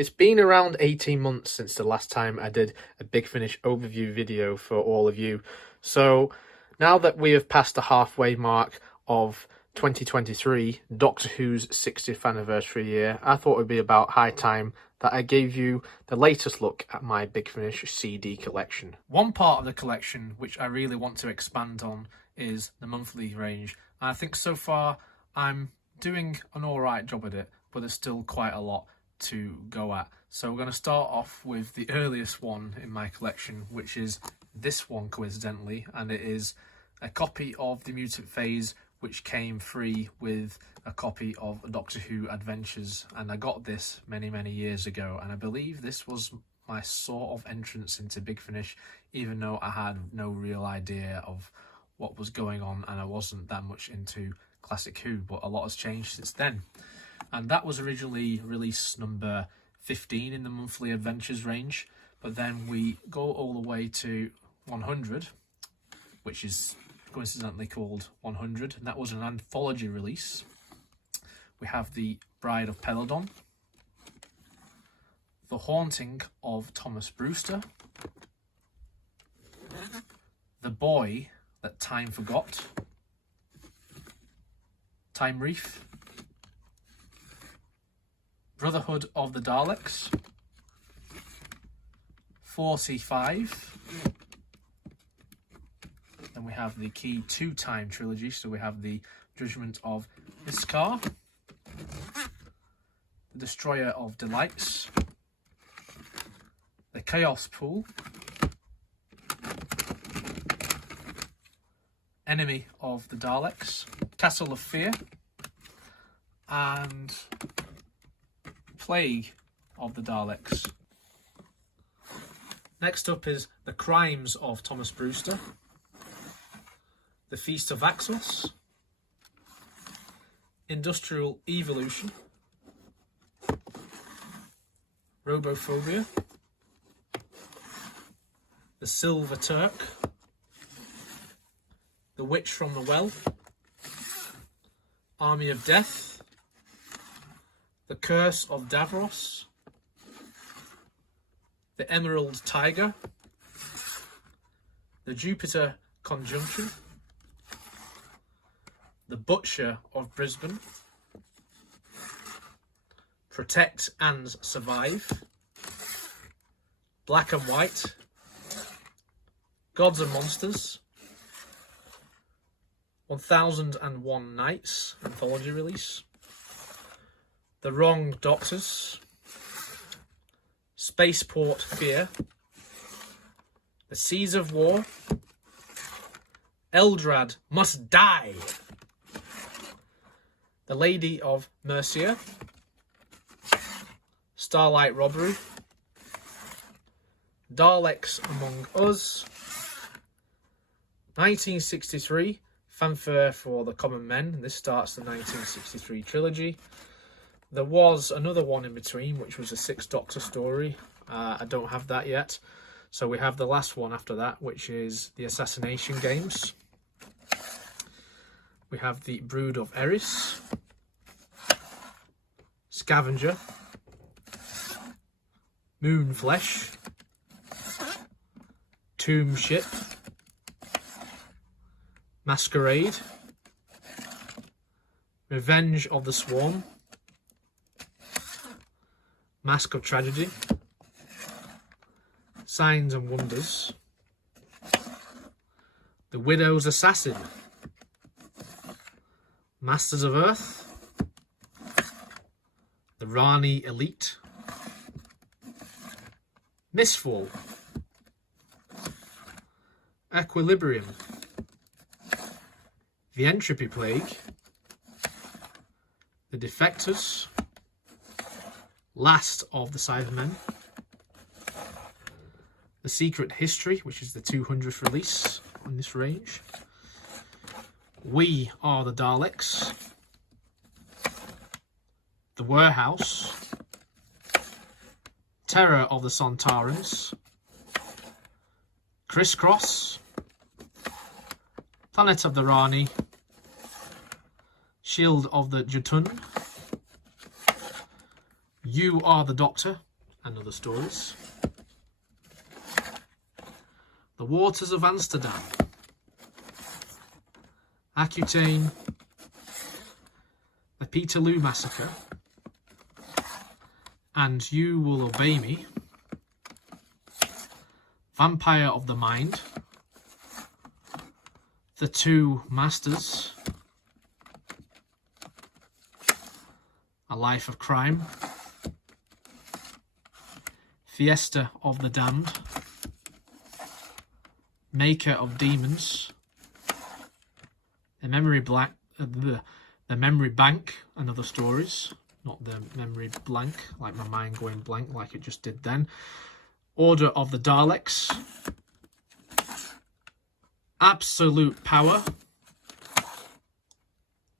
It's been around 18 months since the last time I did a Big Finish overview video for all of you. So now that we have passed the halfway mark of 2023, Doctor Who's 60th anniversary year, I thought it would be about high time that I gave you the latest look at my Big Finish CD collection. One part of the collection which I really want to expand on is the monthly range. And I think so far I'm doing an alright job at it, but there's still quite a lot to go at. So we're going to start off with the earliest one in my collection, which is this one coincidentally, and it is a copy of The Mutant Phase which came free with a copy of Doctor Who Adventures, and I got this many years ago, and I believe this was my sort of entrance into Big Finish, even though I had no real idea of what was going on and I wasn't that much into Classic Who, but a lot has changed since then. And that was originally release number 15 in the monthly adventures range, but then we go all the way to 100, which is coincidentally called 100, and that was an anthology release. We have The Bride of Peladon, The Haunting of Thomas Brewster, The Boy That Time Forgot, Time Reef, Brotherhood of the Daleks, 45. Then we have the Key to Time trilogy, so we have the Judgment of Iskar, the Destroyer of Delights, the Chaos Pool, Enemy of the Daleks, Castle of Fear, and Plague of the Daleks. Next up is The Crimes of Thomas Brewster, The Feast of Axos, Industrial Evolution, Robophobia, The Silver Turk, The Witch from the Well, Army of Death, The Curse of Davros, The Emerald Tiger, The Jupiter Conjunction, The Butcher of Brisbane, Protect and Survive, Black and White, Gods and Monsters, 1001 Nights anthology release, The Wrong Doctors, Spaceport Fear, The Seas of War, Eldrad Must Die, The Lady of Mercia, Starlight Robbery, Daleks Among Us, 1963, Fanfare for the Common Men. This starts the 1963 trilogy. There was another one in between, which was a Six Doctor story. I don't have that yet. So we have the last one after that, which is The Assassination Games. We have The Brood of Eris, Scavenger, Moonflesh, Tomb Ship, Masquerade, Revenge of the Swarm, Mask of Tragedy, Signs and Wonders, The Widow's Assassin, Masters of Earth, The Rani Elite, Mistfall, Equilibrium, The Entropy Plague, The Defectors, Last of the Cybermen, The Secret History, which is the 200th release on this range, We Are the Daleks, The Warehouse, Terror of the Sontarans, Crisscross, Planet of the Rani, Shield of the Jotun, You Are the Doctor, and Other Stories, The Waters of Amsterdam, Accutane, The Peterloo Massacre, And You Will Obey Me, Vampire of the Mind, The Two Masters, A Life of Crime, Fiesta of the Damned, Maker of Demons, The Memory Bank and Other Stories, not the memory blank, like my mind going blank like it just did then, Order of the Daleks, Absolute Power,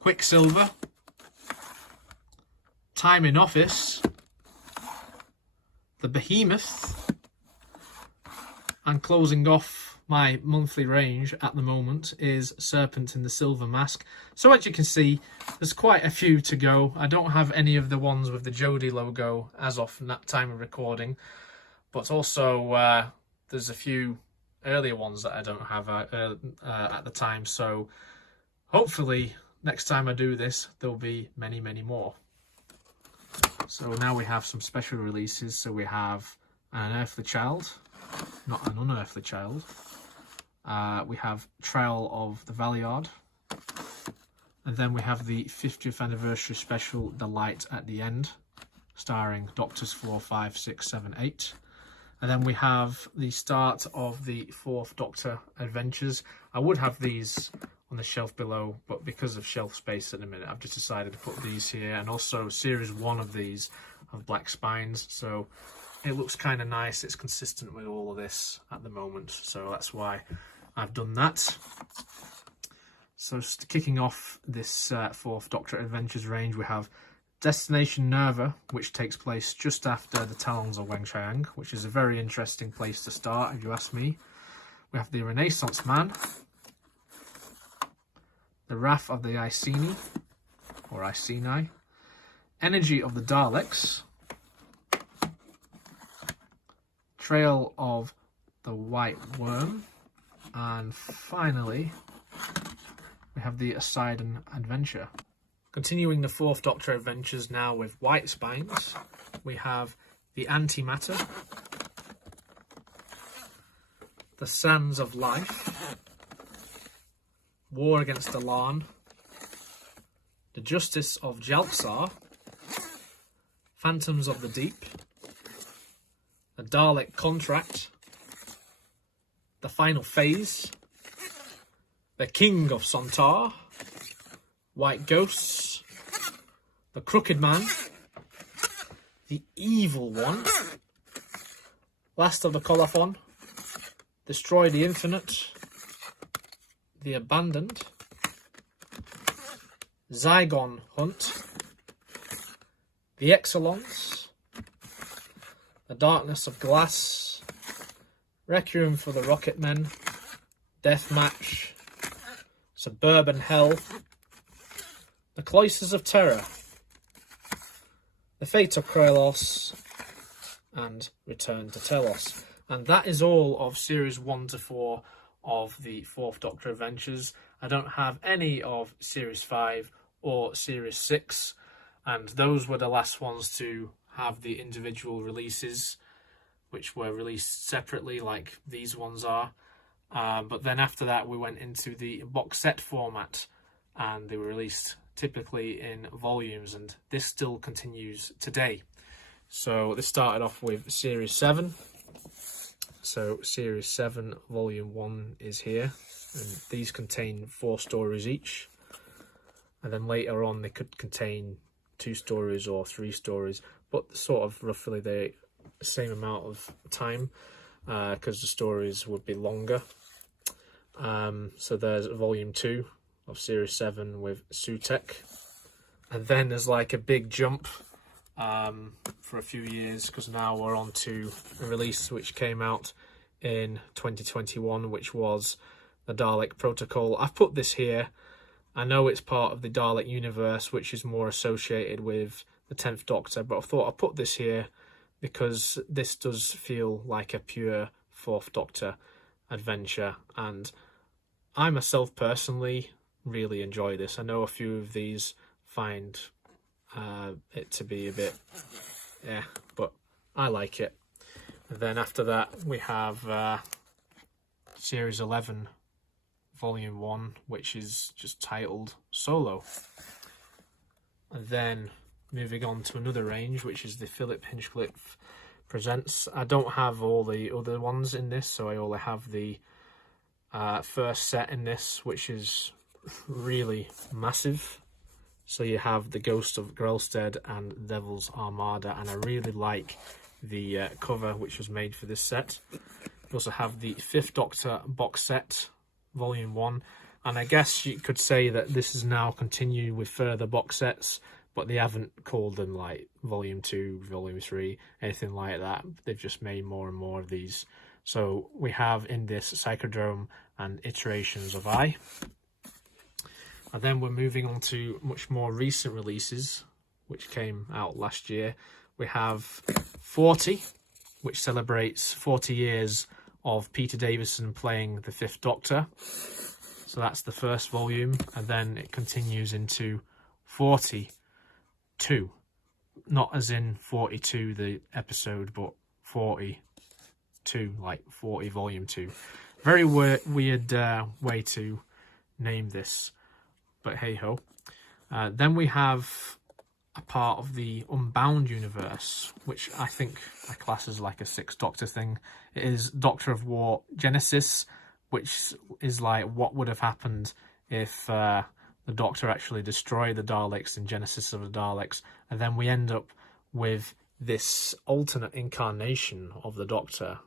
Quicksilver, Time in Office, The Behemoth, and closing off my monthly range at the moment is Serpent in the Silver Mask. So as you can see, there's quite a few to go. I don't have any of the ones with the Jodie logo as of that time of recording, but also there's a few earlier ones that I don't have at the time. So hopefully next time I do this, there'll be many, many more. So now we have some special releases. So we have An Unearthly Child, not An Unearthly Child. We have Trial of the Valeyard. And then we have the 50th anniversary special, The Light at the End, starring Doctors 4, 5, 6, 7, 8. And then we have the start of the 4th Doctor Adventures. I would have these on the shelf below, but because of shelf space at the minute, I've just decided to put these here. And also series 1 of these have black spines, so it looks kind of nice. It's consistent with all of this at the moment, so that's why I've done that. So kicking off this 4th Doctor Adventures range, we have Destination Nerva, which takes place just after the Talons of Weng-Chiang, which is a very interesting place to start, if you ask me. We have the Renaissance Man, The Wrath of the Iceni, or Iceni, Energy of the Daleks, Trail of the White Worm, and finally we have the Poseidon Adventure. Continuing the 4th Doctor Adventures now with White Spines, we have the Antimatter, The Sands of Life, War Against Alarn, The Justice of Jalxar, Phantoms of the Deep, The Dalek Contract, The Final Phase, The King of Sontar, White Ghosts, The Crooked Man, The Evil One, Last of the Colophon, Destroy the Infinite, The Abandoned, Zygon Hunt, The Excelons, The Darkness of Glass, Requiem for the Rocketmen, Deathmatch, Suburban Hell, The Cloisters of Terror, The Fate of Krolos, and Return to Telos. And that is all of Series 1 to 4 of the 4th Doctor Adventures. I don't have any of Series 5 or Series 6, and those were the last ones to have the individual releases, which were released separately like these ones are. But then after that we went into the box set format, and they were released typically in volumes, and this still continues today. So this started off with Series 7. So Series 7 Volume 1 is here, and these contain 4 stories each, and then later on they could contain 2 stories or 3 stories, but sort of roughly the same amount of time, because the stories would be longer. So there's Volume 2 of Series 7 with Sutekh, and then there's like a big jump for a few years, because now we're on to a release which came out in 2021, which was the Dalek Protocol. I've put this here. I know it's part of the Dalek universe, which is more associated with the 10th Doctor, but I thought I'd put this here because this does feel like a pure Fourth Doctor adventure, and I myself personally really enjoy this. I know a few of these find it to be a bit but I like it. And then after that we have Series 11 Volume 1, which is just titled Solo. And then moving on to another range, which is the Philip Hinchcliffe Presents. I don't have all the other ones in this, so I only have the first set in this, which is really massive. So you have the Ghost of Grelstead and Devil's Armada, and I really like the cover which was made for this set. You also have the Fifth Doctor box set, Volume 1, and I guess you could say that this is now continued with further box sets, but they haven't called them like Volume 2, Volume 3, anything like that. They've just made more and more of these. So we have in this Psychodrome and Iterations of I. And then we're moving on to much more recent releases, which came out last year. We have 40, which celebrates 40 years of Peter Davison playing the Fifth Doctor. So that's the first volume, and then it continues into 42. Not as in 42 the episode, but 42, like 40 volume 2. Very weird way to name this, but hey ho. Then we have a part of the Unbound universe, which I think I class as like a Sixth Doctor thing. It is Doctor of War Genesis, which is like what would have happened if the Doctor actually destroyed the Daleks in Genesis of the Daleks, and then we end up with this alternate incarnation of the Doctor,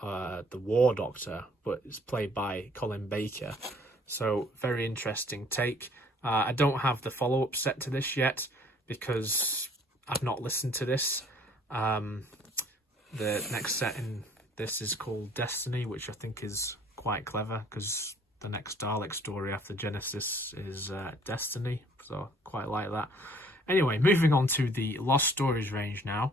the War Doctor, but it's played by Colin Baker. So very interesting take. I don't have the follow-up set to this yet because I've not listened to this. The next set in this is called Destiny, which I think is quite clever because the next Dalek story after Genesis is Destiny, so quite like that. Anyway, moving on to the Lost Stories range now.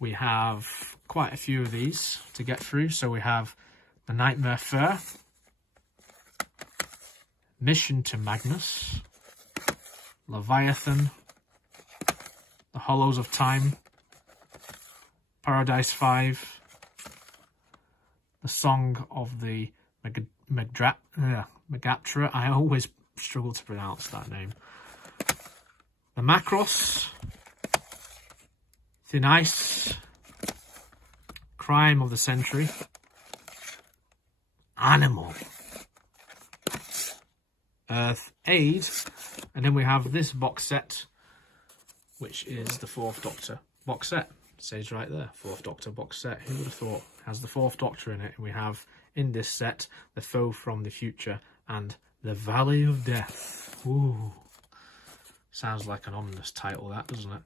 We have quite a few of these to get through. So we have The Nightmare Fair, Mission to Magnus, Leviathan, The Hollows of Time, Paradise 5, The Song of the Megaptra. I always struggle to pronounce that name. The Macross, Thin Ice, Crime of the Century, Animal, Earth Aid, and then we have this box set, which is the Fourth Doctor box set. It says right there, Fourth Doctor box set. Who would have thought? It has the Fourth Doctor in it. And we have in this set The Foe from the Future and The Valley of Death. Ooh, sounds like an ominous title, that, doesn't it?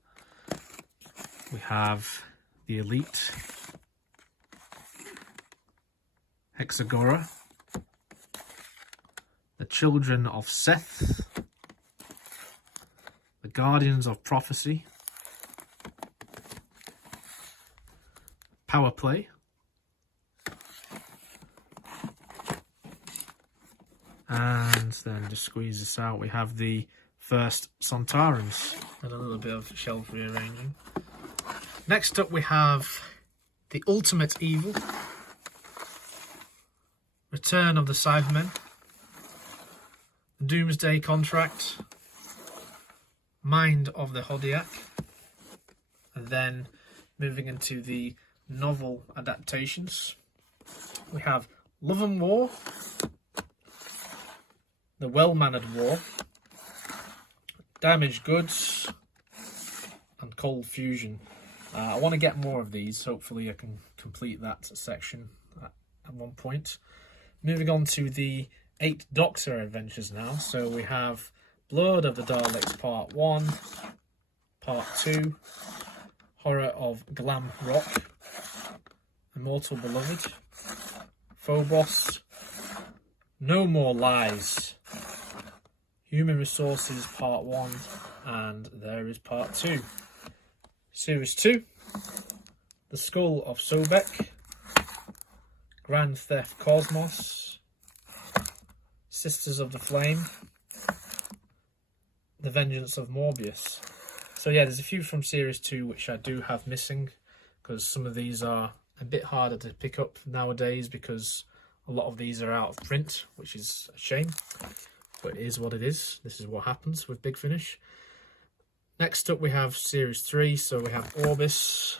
We have The Elite, Hexagora, The Children of Seth, The Guardians of Prophecy, Power Play, and then just squeeze this out, we have the first Sontarans and a little bit of shelf rearranging. Next up we have The Ultimate Evil, Return of the Cybermen, Doomsday Contract, Mind of the Hodiak, and then moving into the novel adaptations, we have Love and War, The Well-Mannered War, Damaged Goods, and Cold Fusion. I want to get more of these. Hopefully I can complete that section at one point. Moving on to the 8 Doctor adventures now. So we have Blood of the Daleks Part 1, Part 2, Horror of Glam Rock, Immortal Beloved, Phobos, No More Lies, Human Resources Part 1, and there is Part 2. Series 2, The Skull of Sobek, Grand Theft Cosmos, Sisters of the Flame, The Vengeance of Morbius. So yeah, there's a few from Series 2 which I do have missing, because some of these are a bit harder to pick up nowadays because a lot of these are out of print, which is a shame. But it is what it is. This is what happens with Big Finish. Next up we have Series 3, so we have Orbis,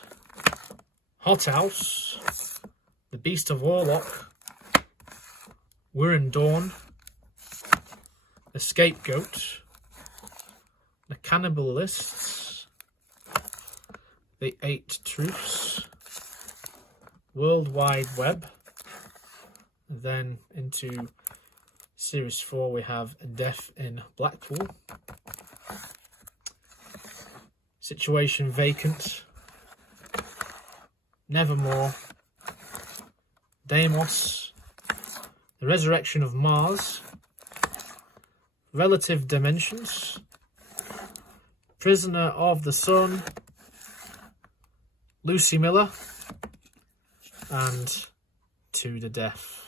Hot House, The Beast of Warlock, Wirren Dawn, The Scapegoat, The Cannibalists, The Eight Truths, World Wide Web. Then into Series 4 we have Death in Blackpool, Situation Vacant, Nevermore, Deimos, The Resurrection of Mars, Relative Dimensions, Prisoner of the Sun, Lucy Miller, and To the Death.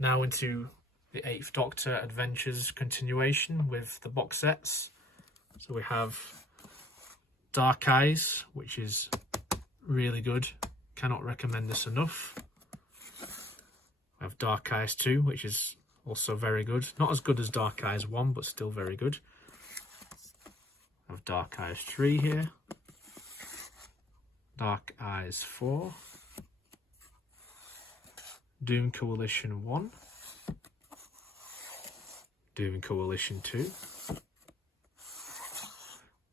Now into the 8th Doctor Adventures continuation with the box sets. So we have Dark Eyes, which is really good. Cannot recommend this enough. We have Dark Eyes 2, which is also very good. Not as good as Dark Eyes 1, but still very good. We have Dark Eyes 3 here. Dark Eyes 4. Doom Coalition 1. Doom Coalition 2.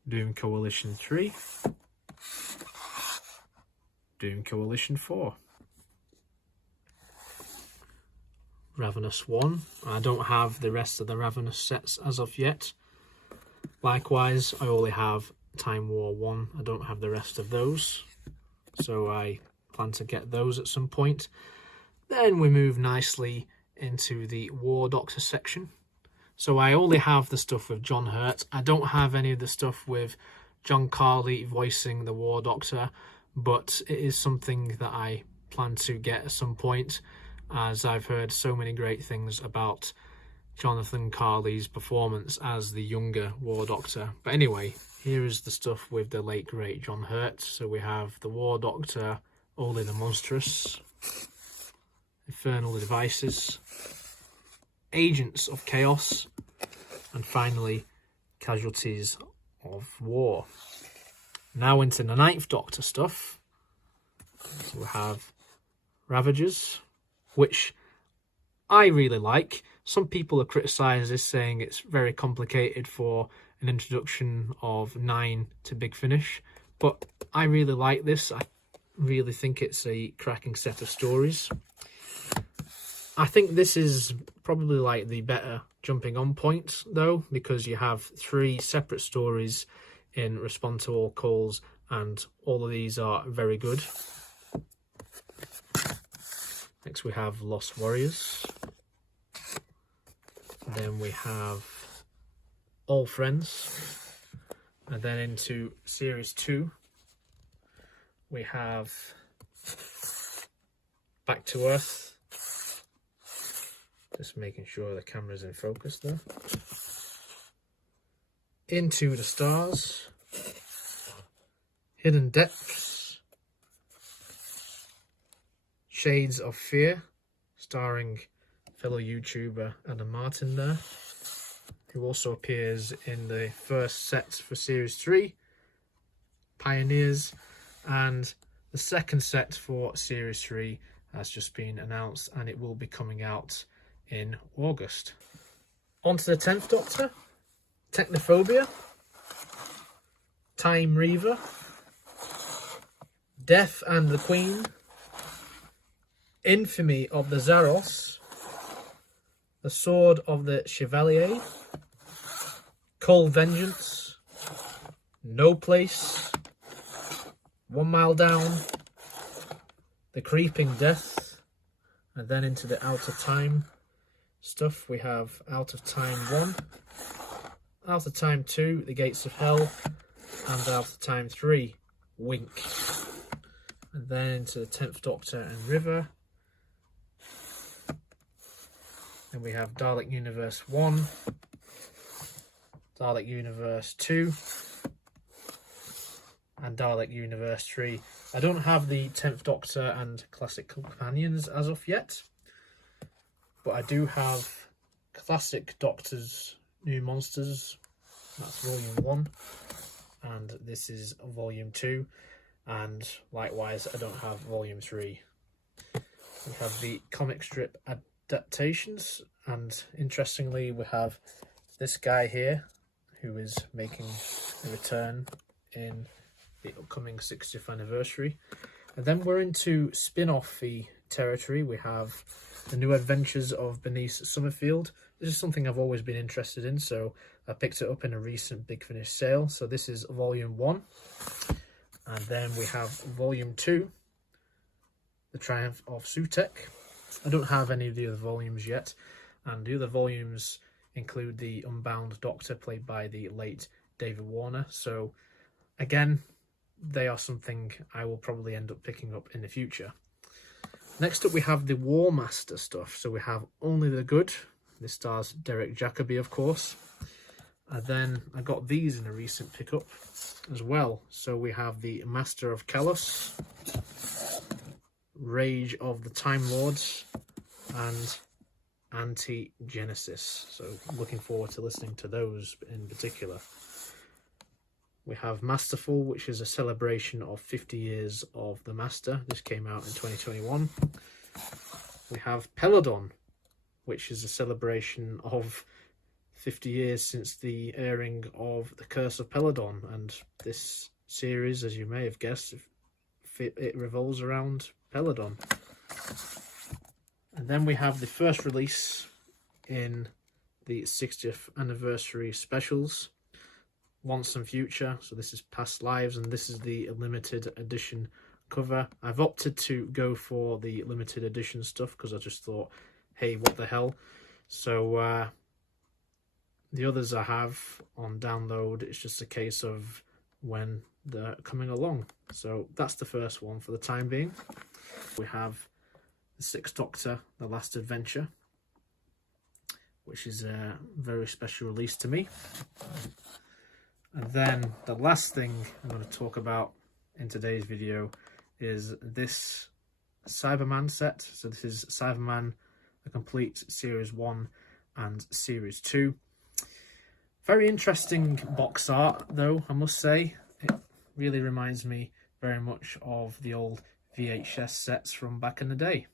Doom Coalition 3. Doom Coalition 4. Ravenous 1. I don't have the rest of the Ravenous sets as of yet. Likewise, I only have Time War 1. I don't have the rest of those. So I plan to get those at some point. Then we move nicely into the War Doctor section. So I only have the stuff with John Hurt. I don't have any of the stuff with John Carley voicing the War Doctor, but it is something that I plan to get at some point, as I've heard so many great things about Jonathan Carley's performance as the younger War Doctor. But anyway, here is the stuff with the late great John Hurt. So we have the War Doctor, Ole the Monstrous, Infernal Devices, Agents of Chaos, and finally Casualties of War. Now into the 9th Doctor stuff. So we have Ravagers, which I really like. Some people have criticised this, saying it's very complicated for an introduction of 9 to Big Finish, but I really like this. I really think it's a cracking set of stories. I think this is probably like the better jumping on point though, because you have 3 separate stories in Respond to All Calls, and all of these are very good. Next we have Lost Warriors. Then we have All Friends. And then into Series 2 we have Back to Earth. Just making sure the camera's in focus there. Into the Stars. Hidden Depths. Shades of Fear, starring fellow YouTuber Adam Martin there, who also appears in the first set for Series 3, Pioneers, and the second set for Series 3 has just been announced, and it will be coming out in August. On to the 10th Doctor, Technophobia, Time Reaver, Death and the Queen, Infamy of the Zaros, The Sword of the Chevalier, Cull Vengeance, No Place, 1 Mile Down, The Creeping Death, and then into the Out of Time stuff. We have Out of Time 1, Out of Time 2, The Gates of Hell, and Out of Time 3, Wink. and then into the 10th Doctor and River. Then we have Dalek Universe 1, Dalek Universe 2, and Dalek Universe 3. I don't have the 10th Doctor and Classic Companions as of yet, but I do have Classic Doctor's New Monsters. That's Volume 1, and this is Volume 2, and likewise I don't have Volume 3. We have the comic strip adaptations, and interestingly we have this guy here who is making a return in the upcoming 60th anniversary. And then we're into spin-off-y territory. We have the New Adventures of Bernice Summerfield. This is something I've always been interested in, so I picked it up in a recent Big Finish sale. So this is Volume 1. And then we have Volume 2, The Triumph of Sutekh. I don't have any of the other volumes yet, and the other volumes include the Unbound Doctor, played by the late David Warner. So again, they are something I will probably end up picking up in the future. Next up we have the War Master stuff. So we have Only the Good. This stars Derek Jacobi, of course. And then I got these in a recent pickup as well. So we have the Master of Kalos, Rage of the Time Lords, and Anti-Genesis. So looking forward to listening to those in particular. We have Masterful, which is a celebration of 50 years of the Master. This came out in 2021. We have Peladon, which is a celebration of 50 years since the airing of The Curse of Peladon. And this series, as you may have guessed, it revolves around Peladon. And then we have the first release in the 60th anniversary specials, Once and Future. So this is Past Lives, and this is the limited edition cover. I've opted to go for the limited edition stuff because I just thought, hey, what the hell. So the others I have on download, it's just a case of when they're coming along. So that's the first one for the time being. We have the 6th Doctor, The Last Adventure, which is a very special release to me. And then the last thing I'm going to talk about in today's video is this Cyberman set. So this is Cyberman, the complete Series 1 and Series 2. Very interesting box art though, I must say. It really reminds me very much of the old VHS sets from back in the day.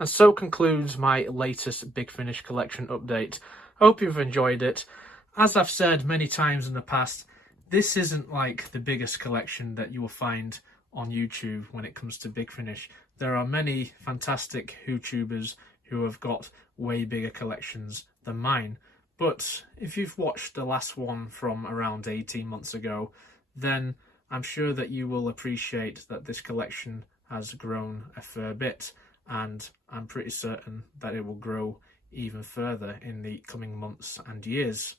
And so concludes my latest Big Finish collection update. I hope you've enjoyed it. As I've said many times in the past, this isn't like the biggest collection that you will find on YouTube when it comes to Big Finish. There are many fantastic YouTubers who have got way bigger collections than mine. But if you've watched the last one from around 18 months ago, then I'm sure that you will appreciate that this collection has grown a fair bit, and I'm pretty certain that it will grow even further in the coming months and years.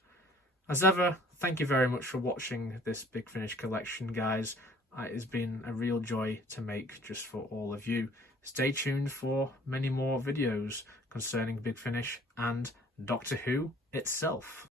As ever, thank you very much for watching this Big Finish collection, guys. It has been a real joy to make just for all of you. Stay tuned for many more videos concerning Big Finish and Doctor Who itself.